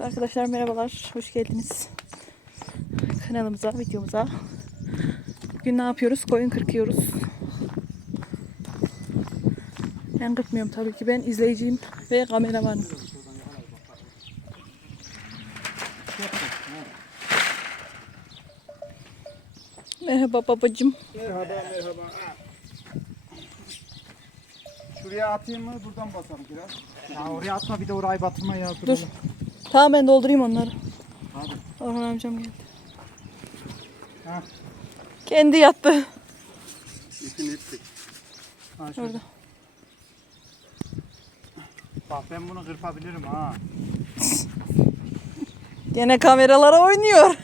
Arkadaşlar merhabalar, hoş geldiniz kanalımıza, videomuza. Bugün ne yapıyoruz? Koyun kırkıyoruz. Ben kırpmıyorum tabii ki, ben izleyiciyim ve kameramanım. Merhaba babacım. Merhaba merhaba. Şuraya atayım mı? Buradan basalım biraz. Ya oraya atma bir de orayı batırma ya. Dur. Tamam ben doldurayım onları. Hadi. Orhan amcam geldi. Ha. Kendi yattı. Ha, şöyle. Orada. Bak ben bunu kırpabilirim ha. Gene kameralara oynuyor.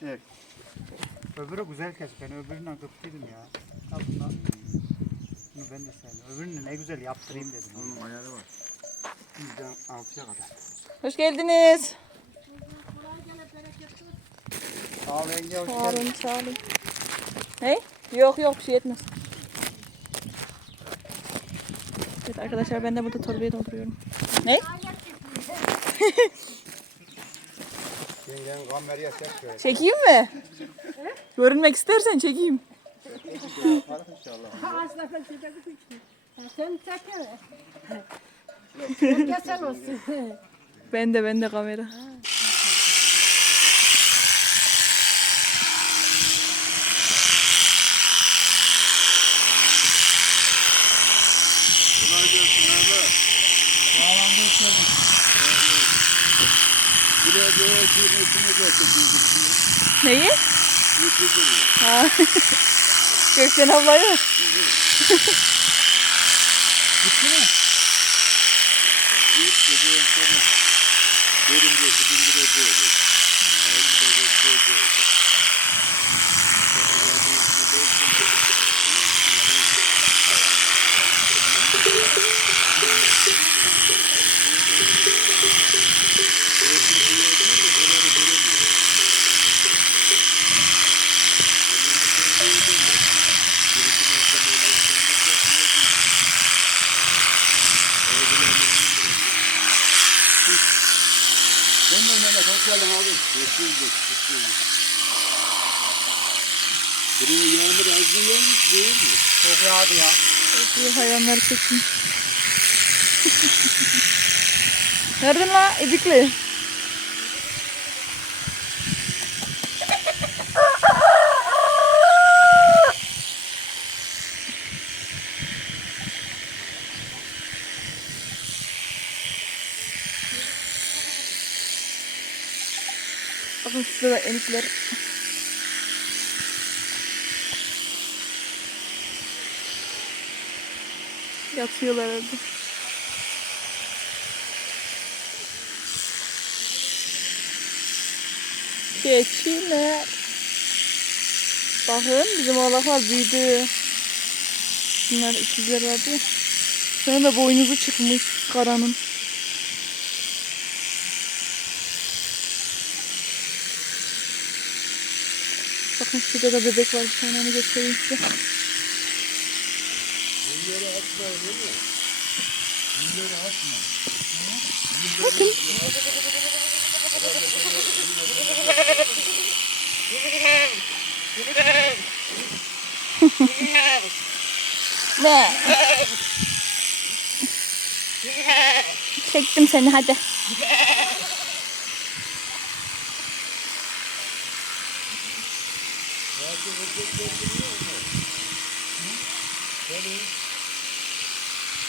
Çek. Öbürü güzel kes. Ben öbüründen kırptıydım ya. Al bunu. Bunu ben de sevdim. Öbürünü ne güzel yaptırayım dedim. Onun ayarı var. Bizden altıya kadar. Hoş geldiniz. Sağ ol yenge hoş Sağ geldin. olun, sağ olun. Ne? Yok yok bir şey etmez. Evet arkadaşlar ben de burada torbaya dolduruyorum. Ne? Yengen kameraya ses ver. Çekeyim mi? Görünmek istersen çekeyim. İnşallah. Sen çekme. Sen kesen olsun. Ben de ben de kamera. Neyi? Yıkıcı Ha. Gökten ablayı. Gitti mi? Yıkıcı. Görünce bindireceğiz. Altına Buraya yağmur az yağmış değil mi? Çok yağdı ya. Bu hayvanları çektim. Nereden la ibikli? Bakın şurada da enikler. Yatıyorlar orada. Keçiler. Bakın bizim oğlaklar büyüdü. Bunlar ikizler vardı ya. Sonra da boynuzu çıkmış karanın. Bakın şurada da bebek var. Bir tane göstereyim size. Bunları atma değil mi? Bunları atma. Bakın. Ne? Çektim seni hadi.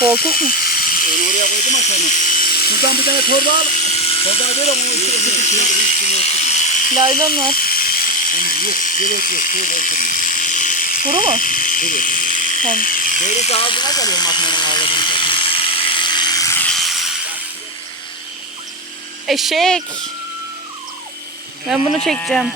Koltuk mu? Onu oraya koydum seni. Şuradan bir tane torba al. Torba ver onu üstüne. Laylon var. Yok gerek yok. Şöyle oturma. Kuru mu? Evet. Tamam. Böylesi ağzına geliyor makinenin ağzına. Eşek. Ben bunu çekeceğim.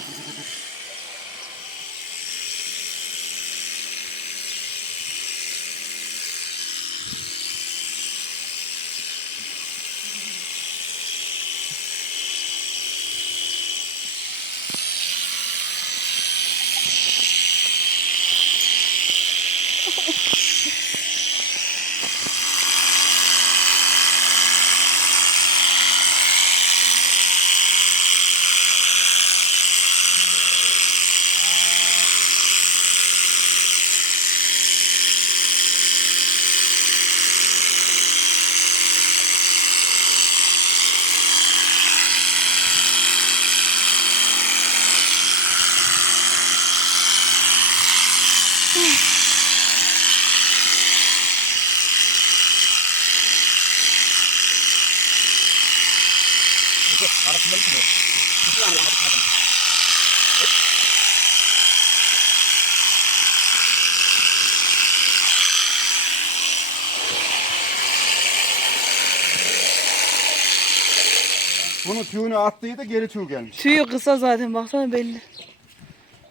Bunun tüyünü attıydı geri tüy gelmiş. Tüyü kısa zaten baksana belli.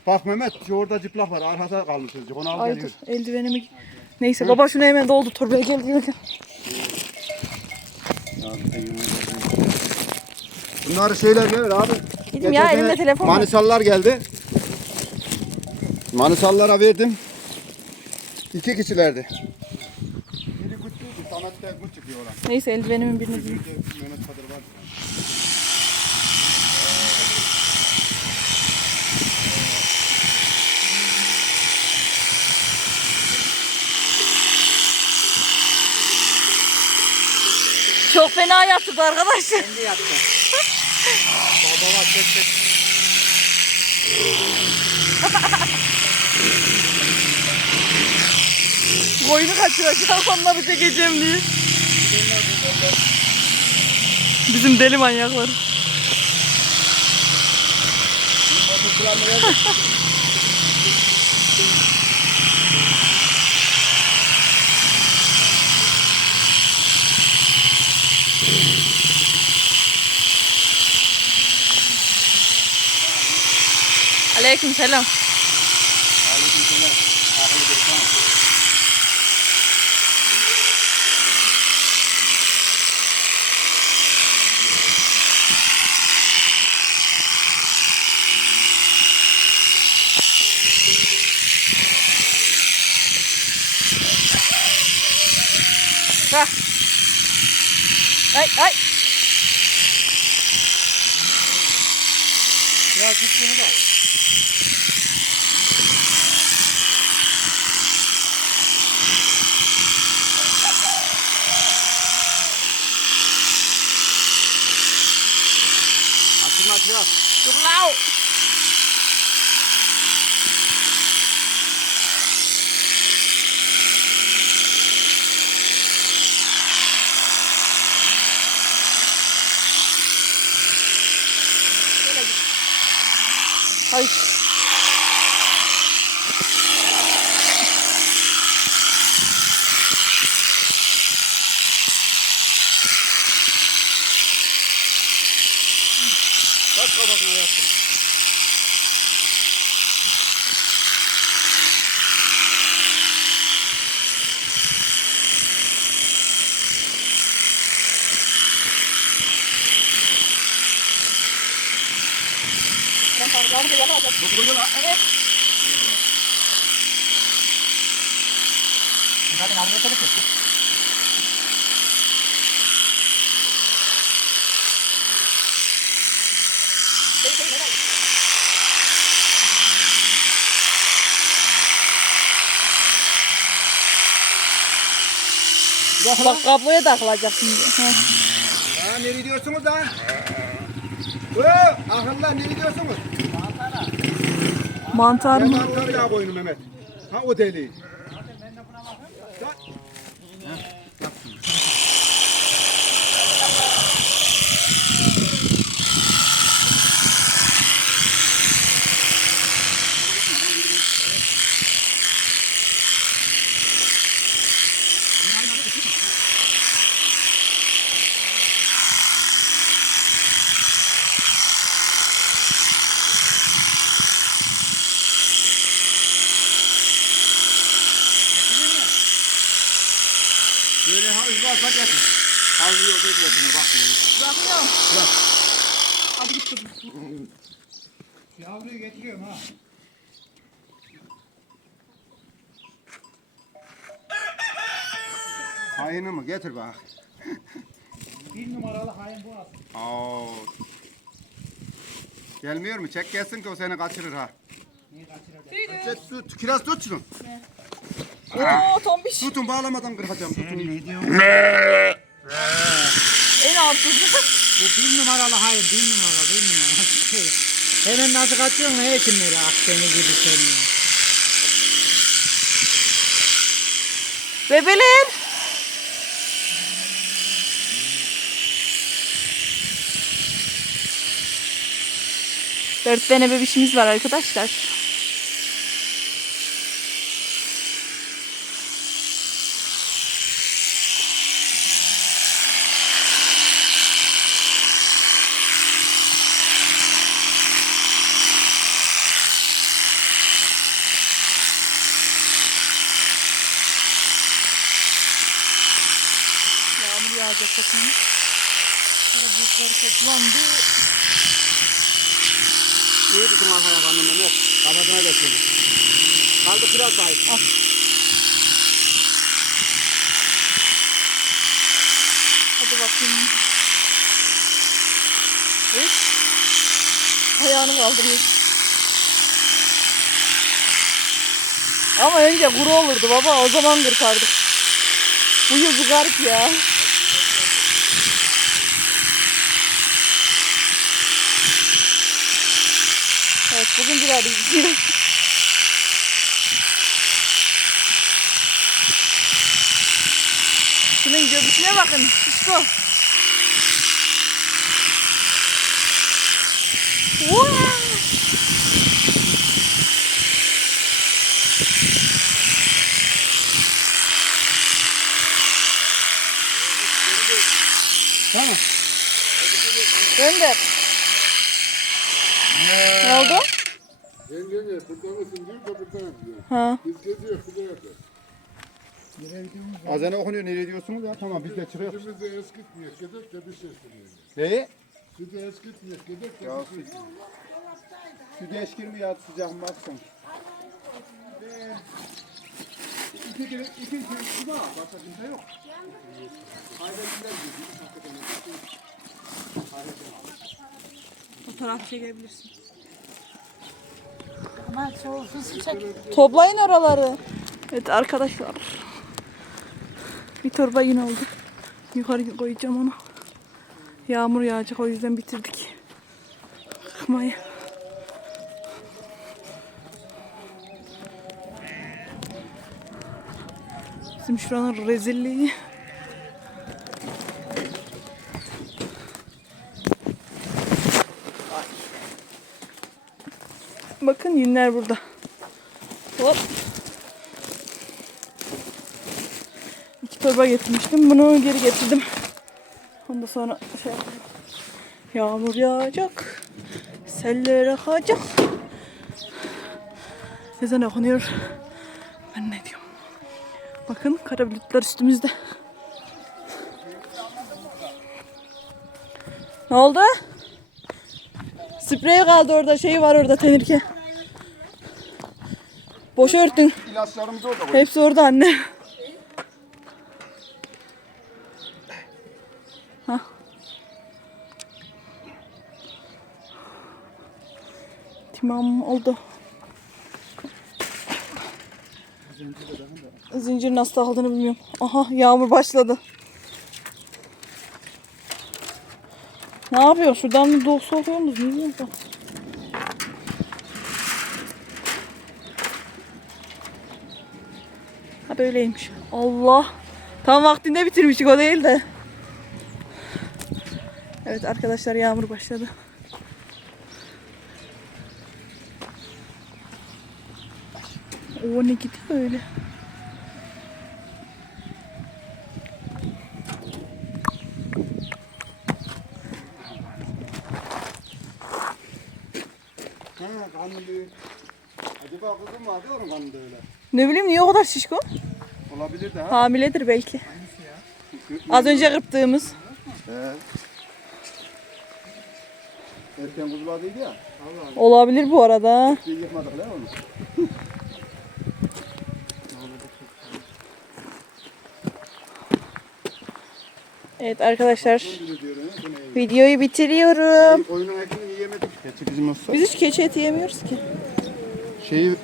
Bak Mehmet orada cıplak var arkada kalmış azıcık onu al Ay geliyor. dur eldivenimi. Neyse baba şunu hemen doldu torbaya gel gel gel. Bunları şeyler gelir abi. Gideyim ya, elimde telefon var. Manisallar geldi. Manisallara verdim. İki kişilerdi. Biri küçüktü, Samet de küçük diyorlar. Neyse eldivenimin birini giyeyim. Mehmet Kadir var. Çok fena yaptık arkadaşlar. Kendi yaptı. Baba var tek tek. Boynu kaçıracağım onları çekeceğim diye. Bizim deli manyaklar. Aleyküm selam. Aleykümselam. Akıllı bir tamam. Bak. Ay ay. ああ。Zaten almaya çalışıyor. Bak kabloya takılacak şimdi. Ha. Ha nereye gidiyorsunuz lan? Oo, akıllar nereye gidiyorsunuz? Mantar Ben mı? mantarı ya koyunu Mehmet. Ha o deli. Stop. Yeah. Böyle havuz varsa getir. Havuz yok etmesine bak. Bırakıyorum. Hadi git kızım. Yavruyu getiriyorum ha. Hayını mı? Getir bak. Bir numaralı hain bu aslında. Oo. Gelmiyor mu? Çek gelsin ki o seni kaçırır ha. Niye kaçıracak? Çek tut. Kiraz tut şunu. Oo tombiş. Tutun bağlamadan kıracağım. Tutun. ne diyorsun? En altında. Bu bir numaralı hain, bir numara, bir numara. Hemen nasıl kaçıyorsun ne hekimleri Akdeniz gibi seni. Bebeler. Dört tane bebişimiz var arkadaşlar. Yağacak bakın. Karabulutları toplandı. İyi tutun arkaya kanını. Yok. Kafasına geçirin. Kaldı kiraz daha. Al. Hadi bakayım. Evet. Ayağını kaldırıyor. Ama önce kuru olurdu baba. O zaman kırkardık. Bu bir garip ya. Bugün bir arayız. Şunun göbüşüne bakın. Şişko. Wow. Tamam. Gönder. Ne oldu? Diyor da diyor. Ha. Biz geziyor burada yapıyor. Azene okunuyor. Nereye diyorsunuz ya? Tamam biz de çıkıyoruz. Biz de eskitmiyor. Gedek de bir ses dinliyor. Neyi? Biz de eskitmiyor. Gedek de Ya bir ses dinliyor. Şu değişkir mi ya sıcak mı baksın? İki kere, iki kere su var. Başka kimse yok. Fotoğraf çekebilirsin. Ama soğuksuz çek. Toplayın oraları. Evet arkadaşlar. Bir torba yine oldu. Yukarı koyacağım onu. Yağmur yağacak o yüzden bitirdik. Kıkmayı. Bizim şuranın rezilliği. Bakın yünler burada. Hop. İki torba getirmiştim. Bunu geri getirdim. Ondan sonra şey. Yağmur yağacak. Seller akacak. Ezan okunuyor. Ben ne diyorum? Bakın kara bulutlar üstümüzde. Ne oldu? Sprey kaldı orada, şey var orada tenirke. Boş örtün. İlaçlarımızı orada koyduk. Hepsi orada anne. Hah. Tamam oldu. Zincir nasıl takıldığını bilmiyorum. Aha yağmur başladı. Ne yapıyor? Şuradan bir dolu sokuyorsunuz. Ne bileyim ben. Ha böyleymiş. Allah. Tam vaktinde bitirmiştik o değil de. Evet arkadaşlar yağmur başladı. O ne gidiyor öyle. Ne bileyim niye o kadar şişko? Olabilir de ha. Hamiledir belki. Az önce kırptığımız. He. Erken kuzuladıydı ya. Olabilir bu arada. Bir yıkmadık lan onu. Evet arkadaşlar videoyu bitiriyorum. Keçi bizim olsa. Biz hiç keçi eti yemiyoruz ki. Şeyi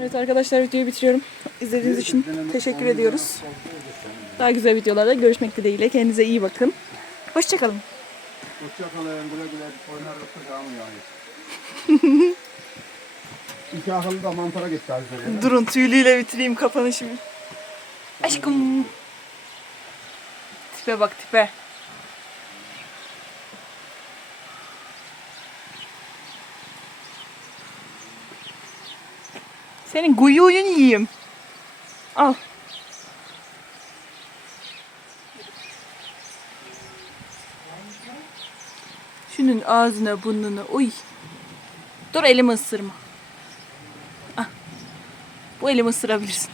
Evet arkadaşlar videoyu bitiriyorum. İzlediğiniz için teşekkür ediyoruz. Daha güzel videolarda görüşmek dileğiyle. Kendinize iyi bakın. Hoşçakalın. hoşçakalın güle güle. Koyunlar yoksa devam yani. İki akıllı da mantara gitti Aziz'e. Durun tüylüyle bitireyim kapanışımı. Aşkım. Tipe bak tipe. Senin guyuyun yiyeyim. Al. Şunun ağzına burnuna uy. Dur elimi ısırma. Ah. Bu elimi ısırabilirsin.